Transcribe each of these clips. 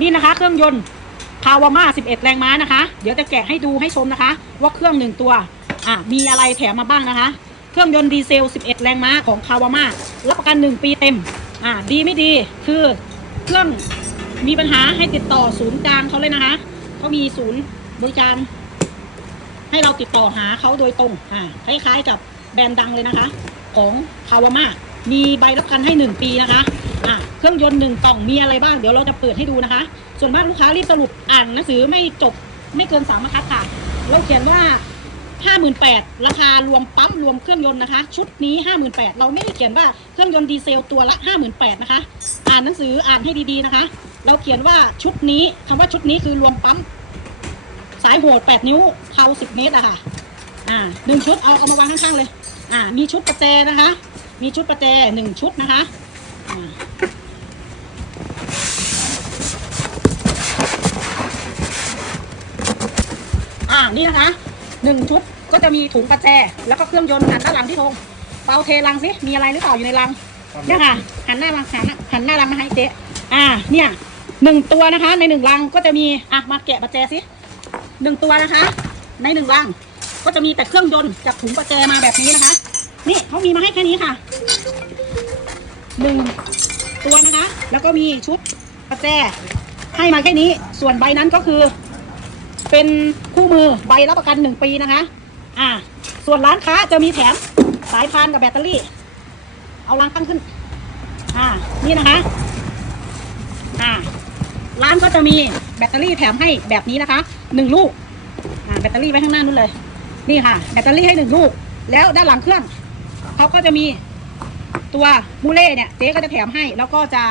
นี่นะคะ เครื่องยนต์คาวาม่า11 แรงม้านะคะ เดี๋ยวจะแกะให้ดูให้ชมนะคะ ว่าเครื่องหนึ่งตัว อะ มีอะไรแถมมาบ้างนะคะ เครื่องยนต์ดีเซล 11 แรงม้าของคาวาม่ารับประกัน 1 ปีเต็ม อะ ดีไม่ดีคือเครื่องมีปัญหาให้ติดต่อศูนย์กลางเขาเลยนะคะ เขามีศูนย์บริการ ให้เราติดต่อหาเขาโดยตรง อ่าคล้ายๆกับแบรนด์ดังเลยนะคะ ของคาวาม่ามีใบรับประกันให้ 1 ปีนะคะ รื่องยนต์หนึ่งกล่องมีอะไรบ้างเดี๋ยวเราจะเปิดให้ดูนะคะ ส่วนมากลูกค้ารีบสรุปอ่านหนังสือไม่จบไม่เกินสามบรรทัดค่ะเราเขียนว่า58,000ราคารวมปั๊มรวมเครื่องยนต์นะคะ ชุดนี้58,000เราไม่ได้เขียนว่าเครื่องยนต์ดีเซลตัวละ58,000นแปดนะคะ อ่านหนังสืออ่านให้ดีๆนะคะ เราเขียนว่าชุดนี้คำว่าชุดนี้คือรวมปั๊มสายโหด8นิ้วเผา10เมตรอะค่ะ อ่าหนึ่งชุดเอาเอามาวางข้างๆเลย อ่า มีชุดประแจนะคะ มีชุดประแจหนึ่งชุดนะคะ อ่า อ่านี่นะคะหนึ่งชุดก็จะมีถุงประแจ แล้วก็เครื่องยนต์หันด้านหลังที่ธงเปาเทลังสิมีอะไรหรือเปล่าอยู่ในลังเนี่ยค่ะหันหน้าลังหันหน้าหันหน้าลังมาให้เจ๊อ่าเนี่ยหนึ่งตัวนะคะ ในหนึ่งลังก็จะมีอะมาแกะประแจสิหนึ่งตัวนะคะ ในหนึ่งลังก็จะมีแต่เครื่องยนต์กับถุงประแจมาแบบนี้นะคะ นี่เขามีมาให้แค่นี้ค่ะหนึ่งตัวนะคะ แล้วก็มีชุดประแจให้มาแค่นี้ ส่วนใบนั้นก็คือ เป็นคู่มือใบรับประกันหนึ่งปีนะคะ อ่า ส่วนร้านค้าจะมีแถมสายพานกับแบตเตอรี่ เอาลังตั้งขึ้น อ่า นี่นะคะ อ่า ร้านก็จะมีแบตเตอรี่แถมให้แบบนี้นะคะหนึ่งลูก อ่า แบตเตอรี่ไว้ข้างหน้านู้นเลย นี่ค่ะ แบตเตอรี่ให้หนึ่งลูก แล้วด้านหลังเครื่องเขาก็จะมีตัวมูเล่เนี่ยเจ๊ก็จะแถมให้ แล้วก็จะ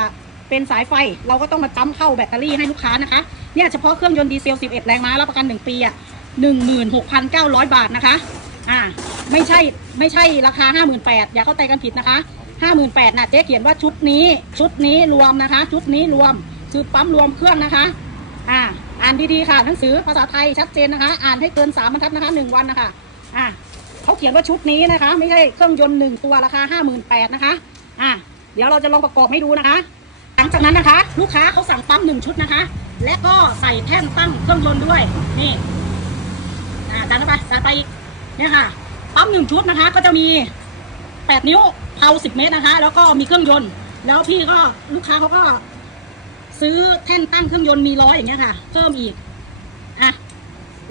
เป็นสายไฟ เราก็ต้องมาจ้ำเข้าแบตเตอรี่ให้ลูกค้านะคะ เนี่ยเฉพาะเครื่องยนต์ดีเซล 11 แรงม้ารับประกัน 1 ปีอะ16,900 บาทนะคะ อ่า ไม่ใช่ไม่ใช่ราคา 58,000อย่าเข้าใจกันผิดนะคะ 58,000นะเจ๊เขียนว่าชุดนี้ ชุดนี้รวมนะคะ ชุดนี้รวมคือปั๊มรวมเครื่องนะคะ อ่า อ่านดีๆค่ะหนังสือภาษาไทยชัดเจนนะคะ อ่านให้เกินสามบรรทัดนะคะหนึ่งวันนะคะ อ่าเขาเขียนว่าชุดนี้นะคะ ไม่ใช่เครื่องยนต์หนึ่งตัวราคา 58,000นะคะ อ่าเดี๋ยวเราจะลองประกอบให้ดูนะคะ หลังจากนั้นนะคะ ลูกค้าเขาสั่งปั๊มหนึ่งชุดนะคะ และก็ใส่แท่นตั้งเครื่องยนต์ด้วย นี่อ่าดันเข้าไปดันไปอีกเนี่ยค่ะปั๊มหนึ่งชุดนะคะ ก็จะมีแปดนิ้วเผาสิบเมตรนะคะ แล้วก็มีเครื่องยนต์ แล้วพี่ก็ลูกค้าเขาก็ ซื้อแท่นตั้งเครื่องยนต์มีร้อยอย่างเงี้ยค่ะ เพิ่มอีกอะ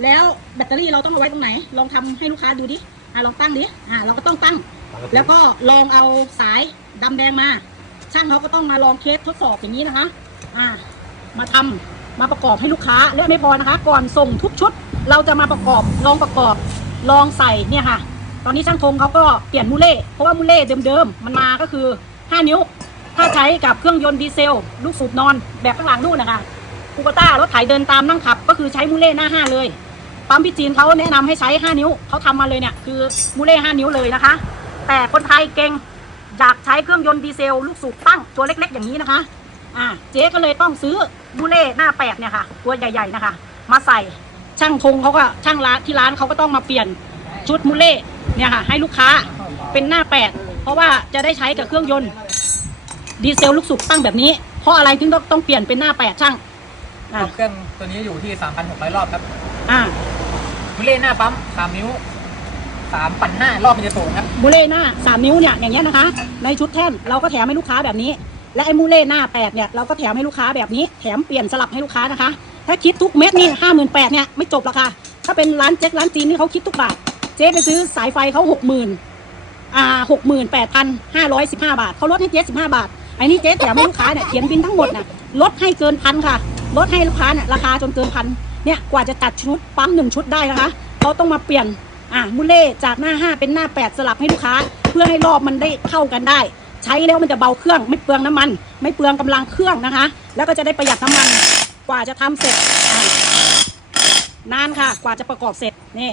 แล้วแบตเตอรี่เราต้องเอาไว้ตรงไหน ลองทำให้ลูกค้าดูดิอะลองตั้งดิอะเราก็ต้องตั้ง แล้วก็ลองเอาสายดำแดงมา ช่างเขาก็ต้องมาลองเคสทดสอบอย่างนี้นะคะ อ่า มาทำ มาประกอบให้ลูกค้าและไม่พอนะคะ ก่อนส่งทุกชุด เราจะมาประกอบลองประกอบลองใส่เนี่ยค่ะ ตอนนี้ช่างธงเขาก็เปลี่ยนมูเล่เพราะว่ามูเล่เดิมๆมันมาก็คือ 5 นิ้ว ถ้าใช้กับเครื่องยนต์ดีเซล ลูกสูบนอนแบบข้างหลังนู่นนะคะคูกต้ารถไถเดินตามนั่งขับ ก็คือใช้มูเล่หน้า5เลยปั๊มพี่จีนเขาแนะนำให้ใช้ 5 นิ้วเขาทำมาเลยเนี่ยคือมูเล่5นิ้วเลยนะคะ แต่คนไทยเก่งอยากใช้เครื่องยนต์ดีเซล ลูกสูบตั้งตัวเล็ก ๆ อย่างนี้นะคะ อ่าเจ๊ก็เลยต้องซื้อมูเล่หน้าแปดเนี่ยค่ะ ตัวใหญ่ๆนะคะ มาใส่ช่างธงเขาก็ช่างร้านที่ร้านเขาก็ต้องมาเปลี่ยนชุดมูเล่เนี่ยค่ะ ให้ลูกค้าเป็นหน้าแปดเพราะว่าจะได้ใช้กับเครื่องยนต์ ดีเซลลูกสูบตั้งแบบนี้ เพราะอะไรถึงต้องต้องเปลี่ยนเป็นหน้าแปดช่างอ่าเครื่องตัวนี้อยู่ที่ 3,600 รอบครับอ่ามุเล่หน้าปั๊ม3นิ้ว3,500รอบมันจะสูงครับมูเล่หน้าสามนิ้วเนี่ยอย่างเงี้ยนะคะ ในชุดแท่นเราก็แถมให้ลูกค้าแบบนี้ และไอ้มูเล่หน้าแปดเนี่ยเราก็แถมให้ลูกค้าแบบนี้แถมเปลี่ยนสลับให้ลูกค้านะคะ ถ้าคิดทุกเม็ดนี่ห้าหมื่นแปดเนี่ยไม่จบหรอกค่ะ ถ้าเป็นร้านเจ๊กร้านจีนนี่เขาคิดทุกบาท เจ๊ไปซื้อสายไฟเขาหกหมื่นอ่าหกหมื่นแปดพันห้าร้อยสิบห้าบาทเขาลดให้เจ๊สิบห้าบาทไอ้นี่เจ๊แถมให้ลูกค้าเนี่ยเขียนบินทั้งหมดน่ะลดให้เกินพันค่ะ ลดให้ลูกค้าเนี่ยราคาจนเกินพันเนี่ยกว่าจะจัดชุดปั๊มหนึ่งชุดได้นะคะเขาต้องมาเปลี่ยนอะมูเล่จากหน้า5เป็นหน้า8สลับให้ลูกค้า เพื่อให้รอบมันได้เข้ากันได้ ใช้แล้วมันจะเบาเครื่องไม่เปลืองน้ำมัน ไม่เปลืองกำลังเครื่องนะคะ แล้วก็จะได้ประหยัดน้ำมันกว่าจะทำเสร็จนานค่ะ กว่าจะประกอบเสร็จนี่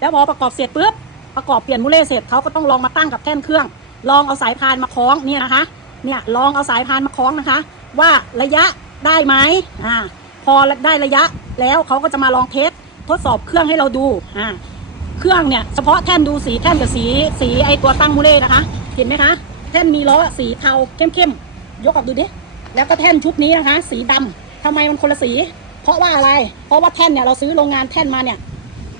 แล้วพอประกอบเสร็จปุ๊บประกอบเปลี่ยนมูเล่เสร็จเขาก็ต้องลองมาตั้งกับแท่นเครื่อง ลองเอาสายพานมาคล้องเนี่ยนะคะ เนี่ยลองเอาสายพานมาคล้องนะคะ ว่าระยะได้ไหมอ่าพอได้ระยะแล้วเขาก็จะมาลองเทสทดสอบเครื่องให้เราดูอ่าเครื่องเนี่ยเฉพาะแท่นดูสีแท่นกับสีสีไอตัวตั้งมูเล่นะคะ เห็นไหมคะ แท่นมีล้อสีเทาเข้มๆยกออกดูดิแล้วก็แท่นชุดนี้นะคะ สีดำทำไมมันคนละสี เพราะว่าอะไร เพราะว่าแท่นเนี่ยเราซื้อโรงงานแท่นมาเนี่ย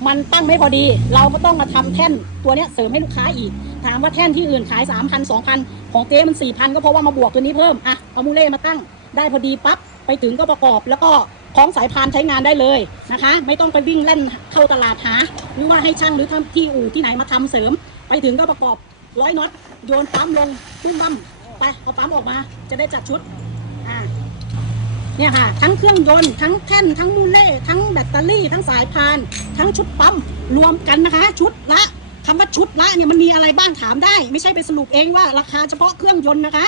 มันตั้งไม่พอดี เราก็ต้องมาทำแท่นตัวเนี้ยเสริมให้ลูกค้าอีก ถามว่าแท่นที่อื่นขาย3 0 0 0 2,000ของเจ๊มัน4,000ก็เพราะว่ามาบวกตัวนี้เพิ่มอะเอามูเล่มาตั้งได้พอดีปั๊บไปถึงก็ประกอบแล้วก็คล้องสายพานใช้งานได้เลยนะคะ ไม่ต้องไปวิ่งเล่นเข้าตลาดหาหรือว่าให้ช่างหรือทที่อู่ที่ไหนมาทำเสริม ไปถึงก็ประกอบ ร้อยน็อตโยนปั๊มลงปุ้มบั้มไปเอาปั๊มออกมา จะได้จัดชุดอ่าเนี่ยค่ะ ทั้งเครื่องยนต์ทั้งแท่นทั้งมูลเล่ทั้งแบตเตอรี่ทั้งสายพาน ทั้งชุดปั๊มรวมกันนะคะ ชุดละคำว่าชุดละเนี่ยมันมีอะไรบ้างถามได้ ไม่ใช่ไปสรุปเองว่าราคาเฉพาะเครื่องยนต์นะคะ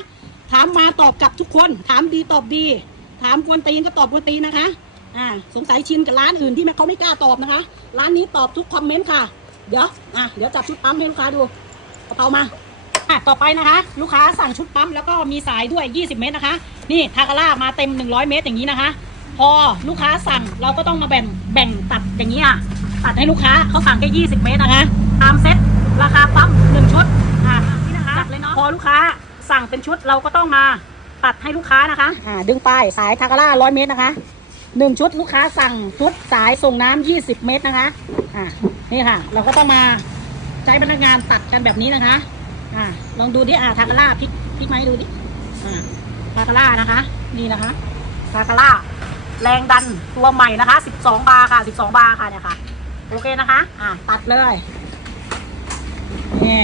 ถามมาตอบกลับทุกคน ถามดีตอบดี ถามกวนตีนก็ตอบกวนตีนนะคะอ่าสงสัยชินกับร้านอื่นที่เขาไม่กล้าตอบนะคะ ร้านนี้ตอบทุกคอมเมนต์ค่ะ เดี๋ยวอะเดี๋ยวจับชุดปั๊มให้ลูกค้าดู กระเป๋ามาอะต่อไปนะคะ ลูกค้าสั่งชุดปั๊มแล้วก็มีสายด้วย 20 เมตรนะคะ นี่ทาคาร่ามาเต็ม 100 เมตรอย่างนี้นะคะ พอลูกค้าสั่งเราก็ต้องมาแบ่งแบ่งตัดอย่างนี้อะตัดให้ลูกค้าเขาสั่งแค่20 เมตรนะคะตามเซ็ตราคาปั๊ม1ชุดอะนี่นะคะพอลูกค้าสั่งเป็นชุดเราก็ต้องมาตัดให้ลูกค้านะคะอ่าดึงป้ายสายทาคาร่า100 เมตรนะคะหนึ่งชุดลูกค้าสั่งชุดสายส่งน้ำ20เมตรนะคะ อ่านี่ค่ะ เราก็ต้องมา ใช้พนักงานตัดกันแบบนี้นะคะ อ่า ลองดูดิอ่าทาคาร่าพลิกพลิกไม้ดูดิอ่าทาคาร่านะคะ นี่นะคะทาคาร่าแรงดันตัวใหม่นะคะ 12 บาร์ค่ะ 12 บาร์ค่ะเนี่ยค่ะ โอเคนะคะ อ่าตัดเลยนี่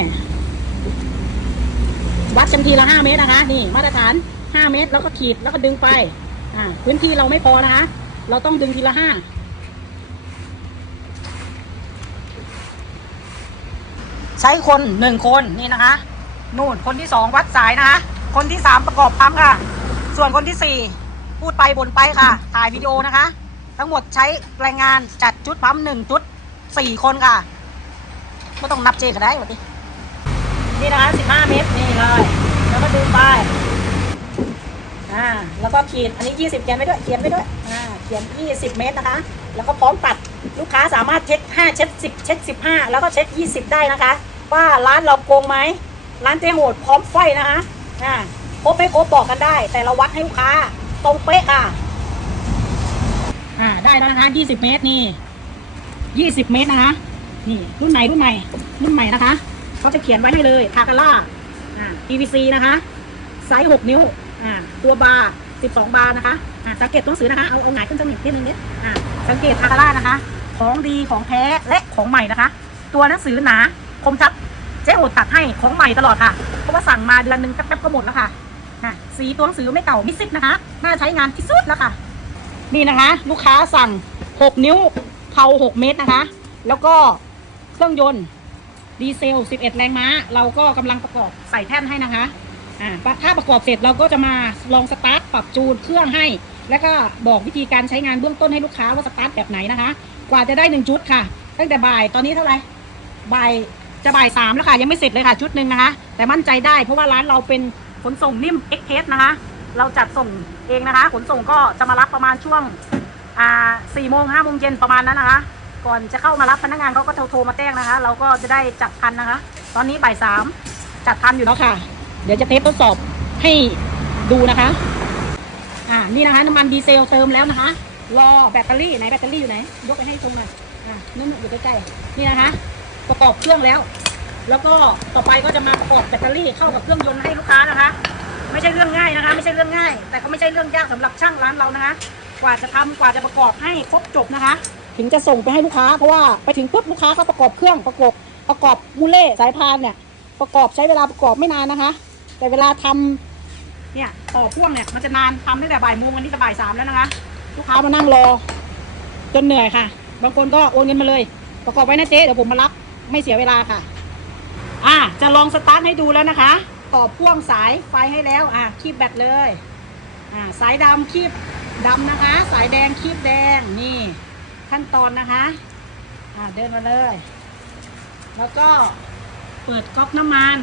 วัดกันทีละ5เมตรนะคะ นี่มาตรฐาน5เมตรแล้วก็ขีดแล้วก็ดึงไป อ่า พื้นที่เราไม่พอนะคะ เราต้องดึงทีละ5 ใช้คนหนึ่งคนนี่นะคะนู่นคนที่สองวัดสายนะคะคนที่สามประกอบปั๊มค่ะ ส่วนคนที่สี่พูดไปบนไปค่ะ ถ่ายวิดีโอนะคะ ทั้งหมดใช้แรงงานจัดชุดปั๊มหนึ่งชุดสี่คนค่ะไม่ต้องนับเจก็ได้วันนี้นี่นะคะสิบห้าเมตรนี่เลยแล้วก็ดึงไปอ่าแล้วก็ขีดอันนี้ยี่สิบเขียนไว้ด้วยเขียนไว้ด้วยอ่าเขียนยี่สิบเมตรนะคะ แล้วก็พร้อมตัดลูกค้าสามารถเช็คห้าเช็คสิบเช็คสิบห้าแล้วก็เช็คยี่สิบได้นะคะ ว่าร้านเราโกงไหมร้านเจ๊โหดพร้อมไฟนะคะอ่าครบไม่ครบบอกกันได้ แต่เราวัดให้ลูกค้า ตรงเป๊ะค่ะอ่าได้แล้วนะคะยี่สิบเมตรนี่ยี่สิบเมตรนะคะนี่รุ่นไหนรุ่นใหม่รุ่นใหม่นะคะเขาจะเขียนไว้ให้เลยทาคาร่าอ่า PVC นะคะไซส์หกนิ้วอ่าตัวบาร์สิบสองบาร์นะคะอ่าสังเกตตัวหนังสือนะคะเอาเอาไหนขึ้นสักนิดนิดนึงนิดอ่าสังเกตทาคาร่านะคะ ของดีของแท้และของใหม่นะคะ ตัวหนังสือหนา คมชัดเจ๊โอดตัดให้ของใหม่ตลอดค่ะ เพราะว่าสั่งมาเดือนหนึ่งแป๊บๆก็หมดแล้วค่ะอะสีตัวหนังสือไม่เก่าไม่ซิดนะคะน่าใช้งานที่สุดแล้วค่ะ นี่นะคะ ลูกค้าสั่ง 6 นิ้วเผา6 เมตรนะคะ แล้วก็เครื่องยนต์ดีเซล 11 แรงม้า เราก็กำลังประกอบใส่แท่นให้นะคะอ่าถ้าประกอบเสร็จเราก็จะมาลองสตาร์ทปรับจูนเครื่องให้ แล้วก็บอกวิธีการใช้งานเบื้องต้นให้ลูกค้าว่าสตาร์ทแบบไหนนะคะ กว่าจะได้หนึ่งชุดค่ะ ตั้งแต่บ่ายตอนนี้เท่าไหร่บ่าย จะบ่ายสามแล้วค่ะ ยังไม่เสร็จเลยค่ะชุดหนึ่งนะคะ แต่มั่นใจได้เพราะว่าร้านเราเป็นขนส่งนิ่มเอ็กเพสนะคะ เราจัดส่งเองนะคะ ขนส่งก็จะมารับประมาณช่วงอ่าสี่โมงห้าโมงเย็นประมาณนั้นนะคะ ก่อนจะเข้ามารับพนักงานเขาก็โทรโทรมาแจ้งนะคะ เราก็จะได้จัดทันนะคะ ตอนนี้บ่ายสามจัดทันอยู่แล้วค่ะ เดี๋ยวจะเทสทดสอบให้ดูนะคะ อ่า นี่นะคะน้ำมันดีเซลเติมแล้วนะคะ รอแบตเตอรี่ไหนแบตเตอรี่อยู่ไหน ยกไปให้ชมหน่อย อ่านั่นอยู่ใกล้ๆ นี่นะคะ ประกอบเครื่องแล้ว แล้วก็ต่อไปก็จะมาประกอบแบตเตอรี่เข้ากับเครื่องยนต์ให้ลูกค้านะคะ ไม่ใช่เรื่องง่ายนะคะ ไม่ใช่เรื่องง่าย แต่ก็ไม่ใช่เรื่องยากสำหรับช่างร้านเรานะคะ กว่าจะทำกว่าจะประกอบให้ครบจบนะคะ ถึงจะส่งไปให้ลูกค้าเพราะว่าไปถึงปุ๊บลูกค้าก็ประกอบเครื่องประกอบประกอบมูเล่สายพานเนี่ยประกอบใช้เวลาประกอบไม่นานนะคะ แต่เวลาทำเนี่ยต่อพ่วงเนี่ยมันจะนานทำตั้งแต่บ่ายโมงวันนี้จะบ่ายสามแล้วนะคะ ลูกค้ามานั่งรอ จนเหนื่อยค่ะ บางคนก็โอนเงินมาเลย ประกอบไว้นะเจ๊เดี๋ยวผมมารับ ไม่เสียเวลาค่ะ อ่าจะลองสตาร์ทให้ดูแล้วนะคะ ต่อพ่วงสายไฟให้แล้ว อ่าคีบแบตเลย อ่าสายดำคีบดำนะคะ สายแดงคีบแดงนี่ ขั้นตอนนะคะ อ่าเดินมาเลย แล้วก็เปิดก๊อกน้ำมัน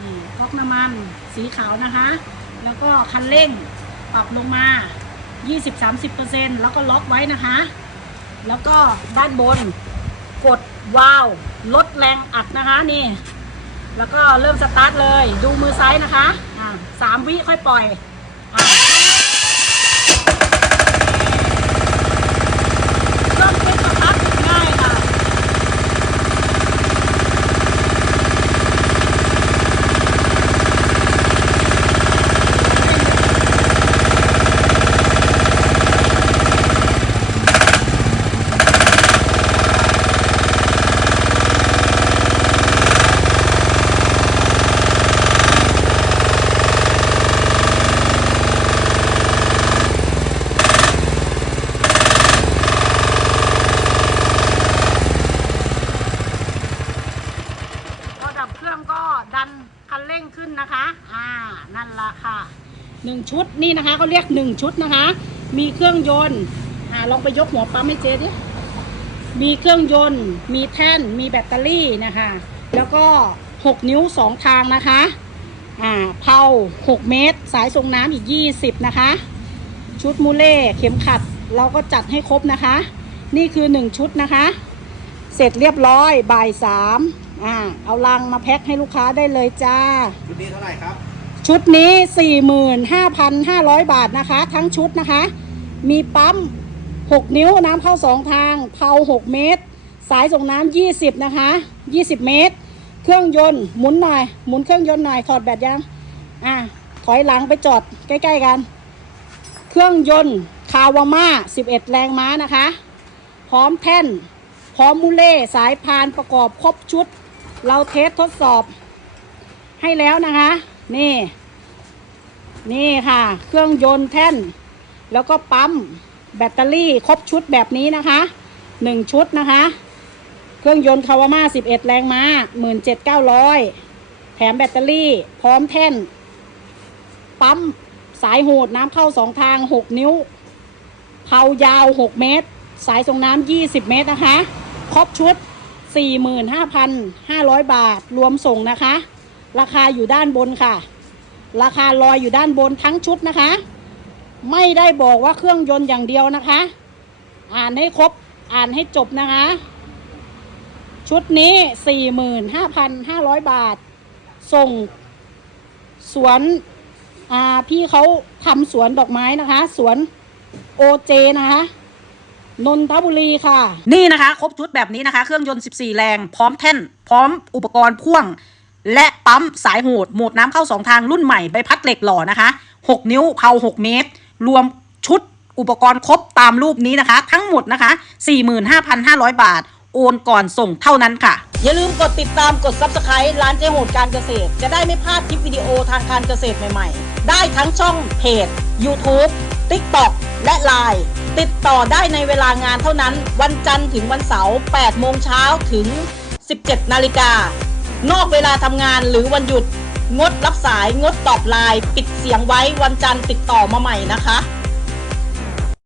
นี่ก๊อกน้ำมันสีขาวนะคะ แล้วก็คันเร่งปรับลงมา 20-30%แล้วก็ล็อกไว้นะคะ แล้วก็ด้านบนกด ว้าวลดแรงอัดนะคะนี่ แล้วก็เริ่มสตาร์ทเลย ดูมือซ้ายนะคะอ่าสามวิค่อยปล่อย 1 ชุดนะคะ มีเครื่องยนต์อ่าลองไปยกหัวปั๊มให้เจ๊ดิมีเครื่องยนต์ มีแท่น มีแบตเตอรี่นะคะ แล้วก็ 6 นิ้ว 2 ทางนะคะ อ่าเผา6 เมตร สายส่งน้ำอีก 20 นะคะ ชุดมูเล่เข็มขัดเราก็จัดให้ครบนะคะ นี่คือ 1 ชุดนะคะ เสร็จเรียบร้อยบ่ายสามอ่าเอาลังมาแพ็คให้ลูกค้าได้เลยจ้า ชุดนี้เท่าไหร่ครับ ชุดนี้45,500บาทนะคะ ทั้งชุดนะคะ มีปั๊ม6นิ้วน้ำเข้า2ทางเผา6เมตร สายส่งน้ำ20นะคะ20เมตร เครื่องยนต์หมุนหน่อย หมุนเครื่องยนต์หน่อยถอดแบตยัง อะ ถอยหลังไปจอดใกล้ ๆกัน เครื่องยนต์คาวาม่า11แรงม้านะคะ พร้อมแท่น พร้อมมูเล่สายพานประกอบครบชุด เราเทสทดสอบให้แล้วนะคะ นี่ นี่ค่ะ เครื่องยนต์แท่น แล้วก็ปั๊มแบตเตอรี่ครบชุดแบบนี้นะคะหนึ่งชุดนะคะ เครื่องยนต์คาวาม่า11แรงม้า17,900แถมแบตเตอรี่ พร้อมแท่น ปั๊มสายโหดน้ำเข้าสองทาง6นิ้วเผายาว6เมตร สายส่งน้ำ20เมตรนะคะ ครบชุด45,500บาทรวมส่งนะคะ ราคาอยู่ด้านบนค่ะ ราคาลอยอยู่ด้านบนทั้งชุดนะคะ ไม่ได้บอกว่าเครื่องยนต์อย่างเดียวนะคะ อ่านให้ครบอ่านให้จบนะคะ ชุดนี้ 45,500 บาท ส่ง สวนอ่าพี่เขาทำสวนดอกไม้นะคะ สวนโอเจนะคะนนทบุรีค่ะ นี่นะคะ ครบชุดแบบนี้นะคะ เครื่องยนต์ 14 แรง พร้อมแท่น พร้อมอุปกรณ์พ่วง และปั๊มสายโหดโหมดน้ำเข้า2ทางรุ่นใหม่ใบพัดเหล็กหล่อนะคะ 6 นิ้วเผา6 เมตร รวมชุดอุปกรณ์ครบตามรูปนี้นะคะ ทั้งหมดนะคะ 45,500 บาท โอนก่อนส่งเท่านั้นค่ะ อย่าลืมกดติดตามกด Subscribe ร้านเจโหดการเกษตร จะได้ไม่พลาดคลิปวิดีโอทางการเกษตรใหม่ๆ ได้ทั้งช่องเพจ YouTube TikTok และ Line ติดต่อได้ในเวลางานเท่านั้น วันจันทร์ถึงวันเสาร์8โมงเช้าถึง 17 นาฬิกา นอกเวลาทำงานหรือวันหยุด งดรับสายงดตอบไลน์ปิดเสียงไว้วันจันทร์ติดต่อมาใหม่นะคะ